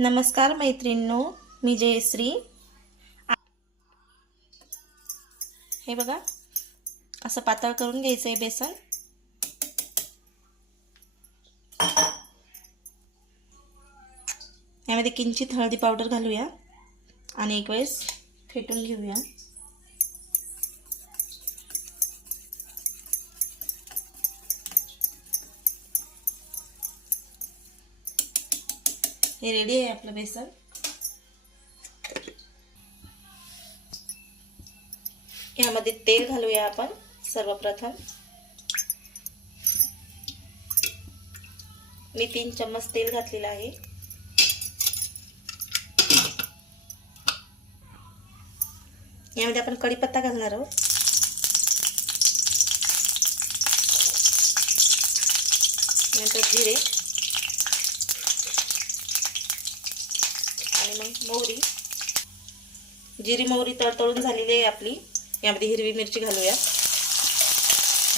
नमस्कार मैत्रिणींनो मी जयश्री. हे बघा असं पातळ करून घ्यायचं आहे बेसन. यामध्ये किंचित हळदी पावडर घालूया आणि एक वेळेस फेटून घेऊया. हे रेडी आहे आपलं बेसन. यामध्ये तेल घालूया आपण सर्वप्रथम. मी तीन चम्मच तेल घातलेलं आहे. यामध्ये आपण कढीपत्ता घालणार आहोत. नंतर जिरे. आणि मग मोहरी. जिरी मोहरी तळतळून झालेली आहे आपली. यामध्ये हिरवी मिरची घालूया.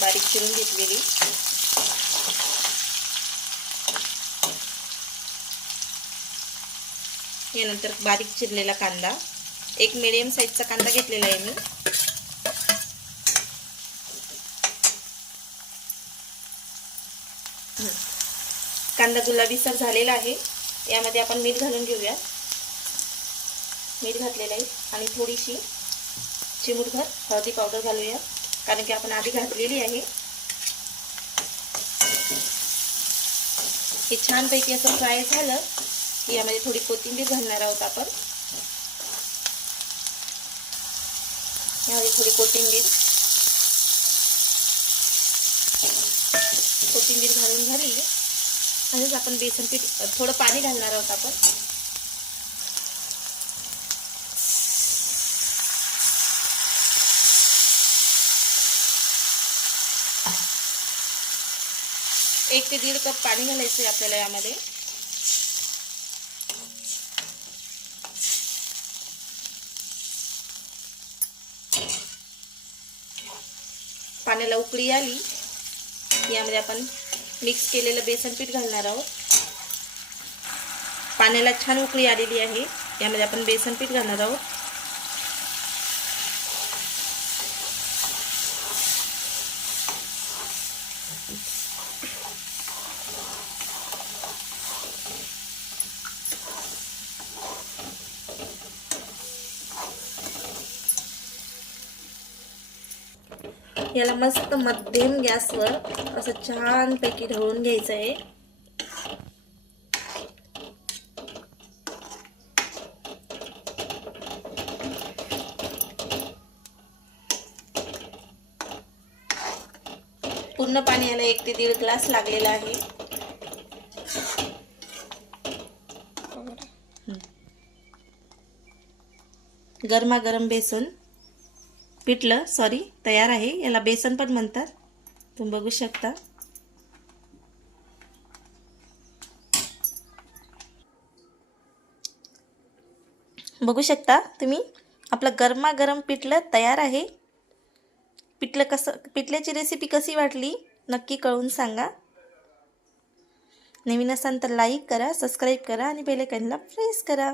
बारीक चिरून घेतलेली. यानंतर बारीक चिरलेला कांदा. एक मिडियम साईजचा कांदा घेतलेला आहे मी. कांदा गुलाबीसर झालेला आहे. यामध्ये आपण मीठ घालून घेऊया. मीठ घातलेलं आहे आणि थोडीशी चिमूटभर हळदी पावडर घालूया. कारण की आपण आधी घातलेली आहे. हे छानपैकी असं फ्राय झालं की यामध्ये थोडी कोथिंबीर घालणार आहोत आपण. यामध्ये थोडी कोथिंबीर. कोथिंबीर घालून झाली. म्हणजेच आपण बेसन पीठ थोडं पाणी घालणार आहोत आपण. एक ते दीड कप पाणी घालायचं आहे आपल्याला यामध्ये. पाण्याला उकळी आली. यामध्ये आपण मिक्स केलेलं बेसन पीठ घालणार आहोत. पाण्याला छान उकळी आलेली आहे. यामध्ये आपण बेसन पीठ घालणार आहोत. याला मस्त मध्यम गॅसवर असं छानपैकी ढवळून घ्यायचं आहे. पूर्ण पाणी याला एक ते दीड ग्लास लागलेला आहे. गरमागरम बेसन. पिठलं सॉरी तयार आहे. याला बेसन पण म्हणतात. तुम्ही बघू शकता. बघू शकता तुम्ही. आपलं गरमागरम पिठलं तयार आहे. पिठलं कसं पिठल्याची रेसिपी कशी वाटली नक्की कळून सांगा. नवीन असाल तर लाईक करा सबस्क्राईब करा आणि बेलेकनला प्रेस करा.